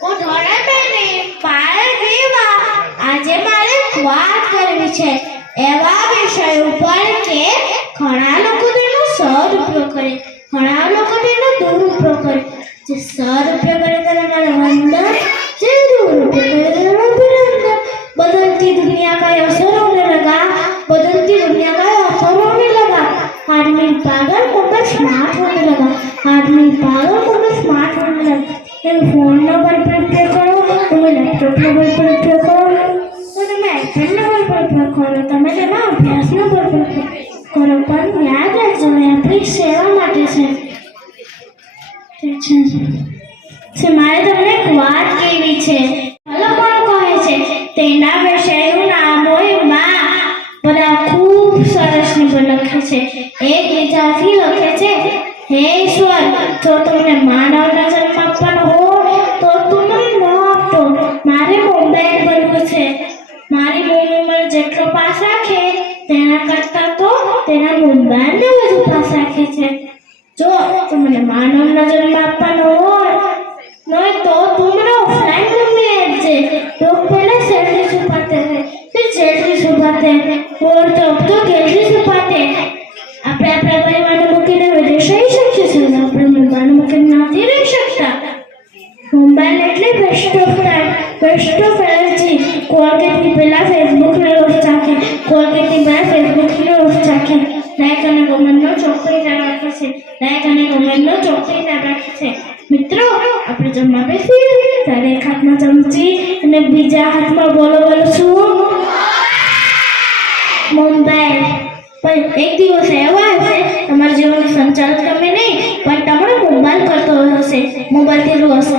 આજે મારે વાત કરવી છે એવા વિષય ઉપર કે ઘણા લોકો તેનો સદુપયોગ કરે, ઘણા લોકો તેનો દુરુપયોગ કરે. જે સદુપયોગ કરે તેને મારે વંદન, જે दुरुपयोग करे તેને अभिनंदन. बदलती दुनिया का असर होने लगा, बदलती दुनिया का असर होने लगा. आदमी पागल होकर स्मार्ट होने लगा, आदमी पागल होकर स्मार्ट होने लगा. फोन नंबर पर उपयोग करो, तुम्हें लैपटॉप नंबर पर उपयोग करो, तो तुम्हें एक्सेल नंबर पर उपयोग करो, તમે તેમાં અભ્યાસ નંબર પર કરો. પણ યાદ રાખજો એ આપણી સેવા માટે છે. મારે તમને એક વાત કેવી છે. લોકો કહે છે તેના વિષયનું નામ હોય માં. બધા ખૂબ સરસ લખે છે, એકબીજાથી લખે છે. હે ઈશ્વર, જો તમને માનવના જન્મ આપવાનો હોય તો તું મને ન આપતો. મારે મોબાઈલ બનવું છે. મારી મમ્મી મને જેટલો પાસ રાખે તેના કરતાં તો તેના મોબાઈલને વધુ પાસ રાખે છે. જો તું મને માનવના જન્મ આપવાનો હોય तो तुम ना ऑफलाइन में आपसे लोग पहले सैलरी छुपाते थे, फिर सैलरी छुपाते और तब तो गैलरी छुपाते. આપણે આપણા પરિવારને મૂકીને વિદેશ રહી શકીએ છીએ, આપણે મોબાઈલ મૂકીને નથી રહી શકતા. મોબાઈલ એટલે best of time, best of energy. કોલગેટની પહેલા ફેસબુકને રોજ ચાખે, કોલગેટની પહેલા ફેસબુકને રોજ ચાખે. લાઈક અને કમેન્ટનો ચોખ્ખી યાદ રાખે છે, લાઈક અને કમેન્ટનો ચોખ્ખી યાદ રાખે છે. મિત્રો, આપણે જમવા બેસીએ ત્યારે એક હાથમાં ચમચી અને બીજા હાથમાં બોલો છું મોબાઈલ. પણ એક દિવસ એવો હશે તમારા જીવનનું સંચાલન તમે નહીં પણ તમારો મોબાઈલ કરતો હશે, મોબાઈલ થી હશે.